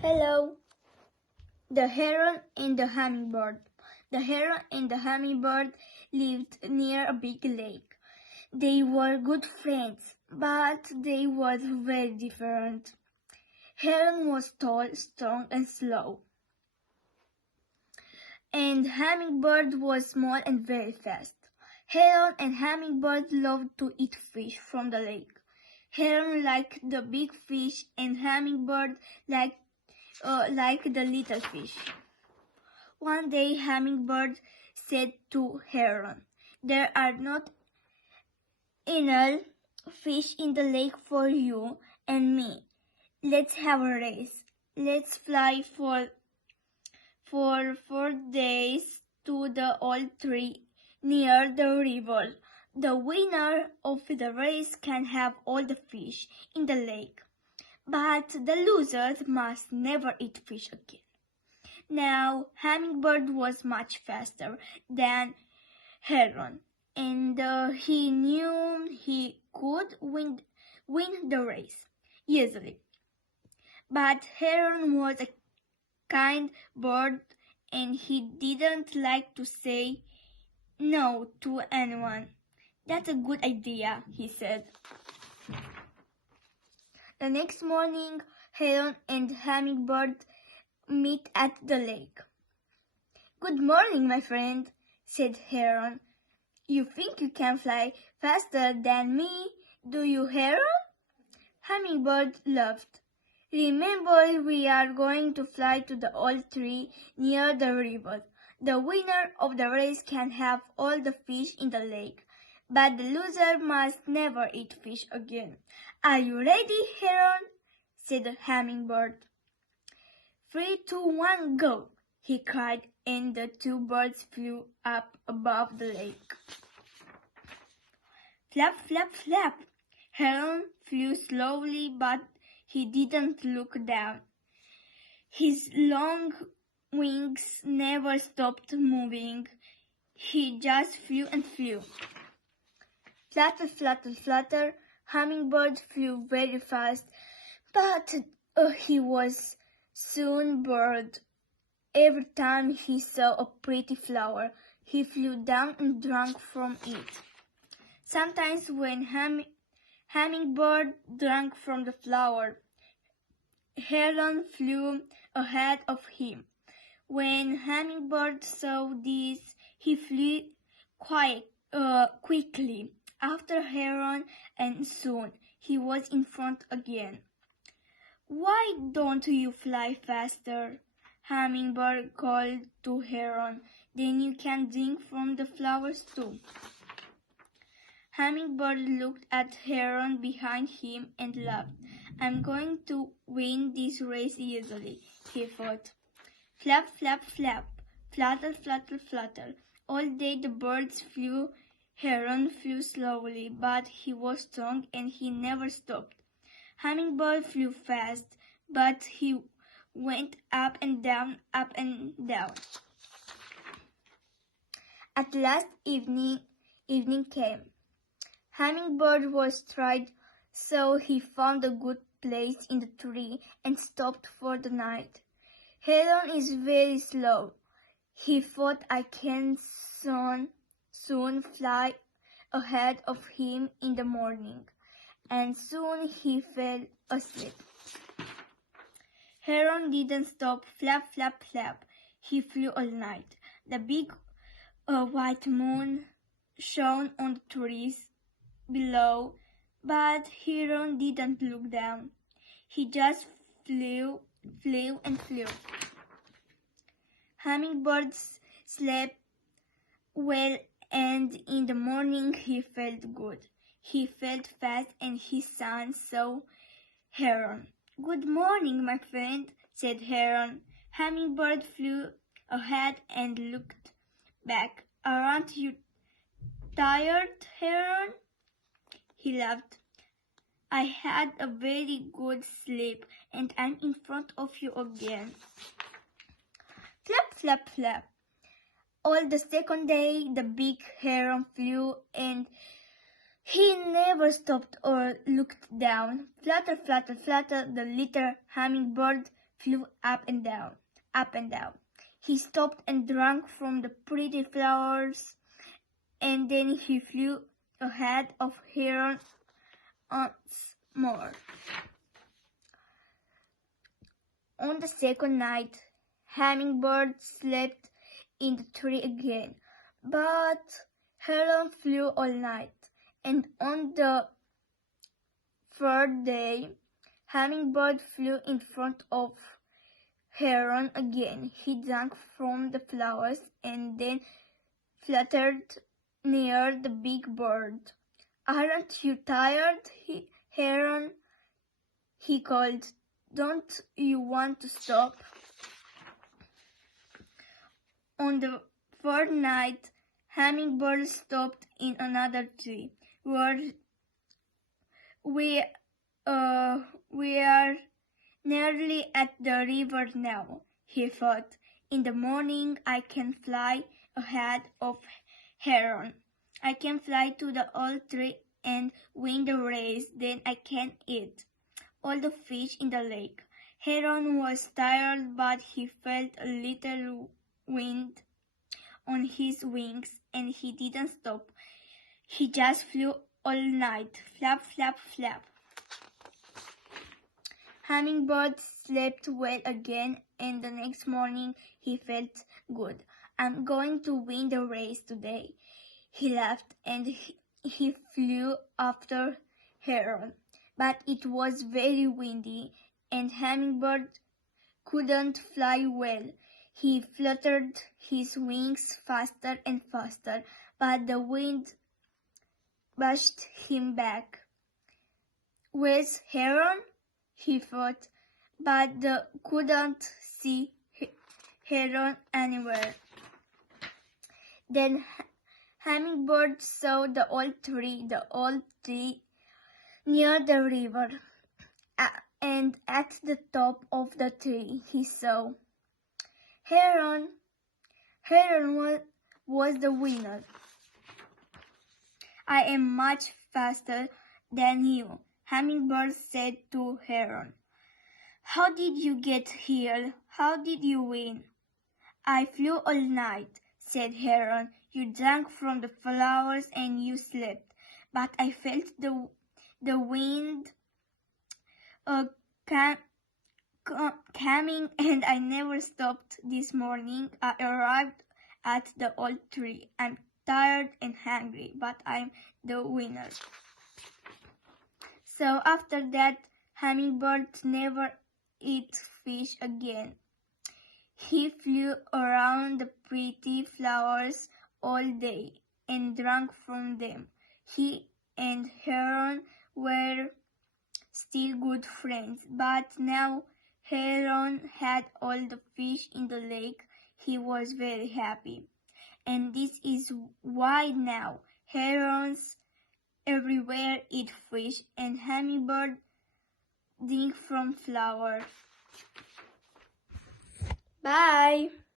Hello. The Heron and the Hummingbird. The heron and the hummingbird lived near a big lake. They were good friends, but they were very different. Heron was tall, strong, and slow, and Hummingbird was small and very fast. Heron and Hummingbird loved to eat fish from the lake. Heron liked the big fish, and Hummingbird liked the little fish. One day Hummingbird said to Heron, "There are not enough fish in the lake for you and me. Let's have a race. Let's fly for 4 days to the old tree near the river. The winner of the race can have all the fish in the lake, but the losers must never eat fish again." Now, Hummingbird was much faster than Heron, and he knew he could win the race easily. But Heron was a kind bird, and he didn't like to say no to anyone. "That's a good idea," he said. The next morning, Heron and Hummingbird meet at the lake. "Good morning, my friend," said Heron. "You think you can fly faster than me, do you, Heron?" Hummingbird laughed. "Remember, we are going to fly to the old tree near the river. The winner of the race can have all the fish in the lake, but the loser must never eat fish again. Are you ready, Heron?" said the Hummingbird. 3, 2, 1, go!" he cried, and the two birds flew up above the lake. Flap, flap, flap! Heron flew slowly, but he didn't look down. His long wings never stopped moving. He just flew and flew. Flutter, flutter, flutter! Hummingbird flew very fast, but he was soon bored. Every time he saw a pretty flower, he flew down and drank from it. Sometimes when Hummingbird drank from the flower, Heron flew ahead of him. When Hummingbird saw this, he flew quickly after Heron, and soon he was in front again. "Why don't you fly faster?" Hummingbird called to Heron. "Then you can drink from the flowers too." Hummingbird looked at Heron behind him and laughed. "I'm going to win this race easily," he thought. Flap, flap, flap! Flutter, flutter, flutter! All day the birds flew. Heron flew slowly, but he was strong and he never stopped. Hummingbird flew fast, but he went up and down, up and down. At last evening came. Hummingbird was tired, so he found a good place in the tree and stopped for the night. "Heron is very slow," he thought. "I can soon fly ahead of him in the morning." And soon he fell asleep. Heron didn't stop. Flap, flap, flap! He flew all night. The big white moon shone on the trees below, but Heron didn't look down. He just flew and flew. Hummingbirds slept well, and in the morning he felt good. He felt fast, and his son saw Heron. "Good morning, my friend," said Heron. Hummingbird flew ahead and looked back. "Aren't you tired, Heron?" He laughed. "I had a very good sleep, and I'm in front of you again." Flap, flap, flap! All the second day the big heron flew, and he never stopped or looked down. Flutter, flutter, flutter! The little hummingbird flew up and down, up and down. He stopped and drank from the pretty flowers, and then he flew ahead of Heron once more. On the second night, Hummingbird slept in the tree again, but Heron flew all night, and on the third day, Hummingbird flew in front of Heron again. He drank from the flowers and then fluttered near the big bird. "Aren't you tired, Heron?" he called. "Don't you want to stop?" On the third night, Hummingbird stopped in another tree. We are nearly at the river now," he thought. "In the morning I can fly ahead of Heron. I can fly to the old tree and win the race. Then I can eat all the fish in the lake." Heron was tired, but he felt a little wind on his wings, and he didn't stop. He just flew all night. Flap, flap, flap. Hummingbird slept well again, and the next morning he felt good. "I'm going to win the race today," he laughed, and he flew after Heron. But it was very windy, and Hummingbird couldn't fly well. He fluttered his wings faster and faster, but the wind pushed him back. "Where's Heron?" he thought, but couldn't see Heron anywhere. Then Hummingbird saw the old tree near the river, and at the top of the tree he saw Heron. Heron was the winner. "I am much faster than you," Hummingbird said to Heron. "How did you get here? How did you win?" "I flew all night," said Heron. "You drank from the flowers and you slept, but I felt the wind coming, and I never stopped. This morning I arrived at the old tree. I'm tired and hungry, but I'm the winner." So after that, Hummingbird never ate fish again. He flew around the pretty flowers all day and drank from them. He and Heron were still good friends, but now Heron had all the fish in the lake. He was very happy. And this is why now herons everywhere eat fish, and hummingbirds drink from flowers. Bye!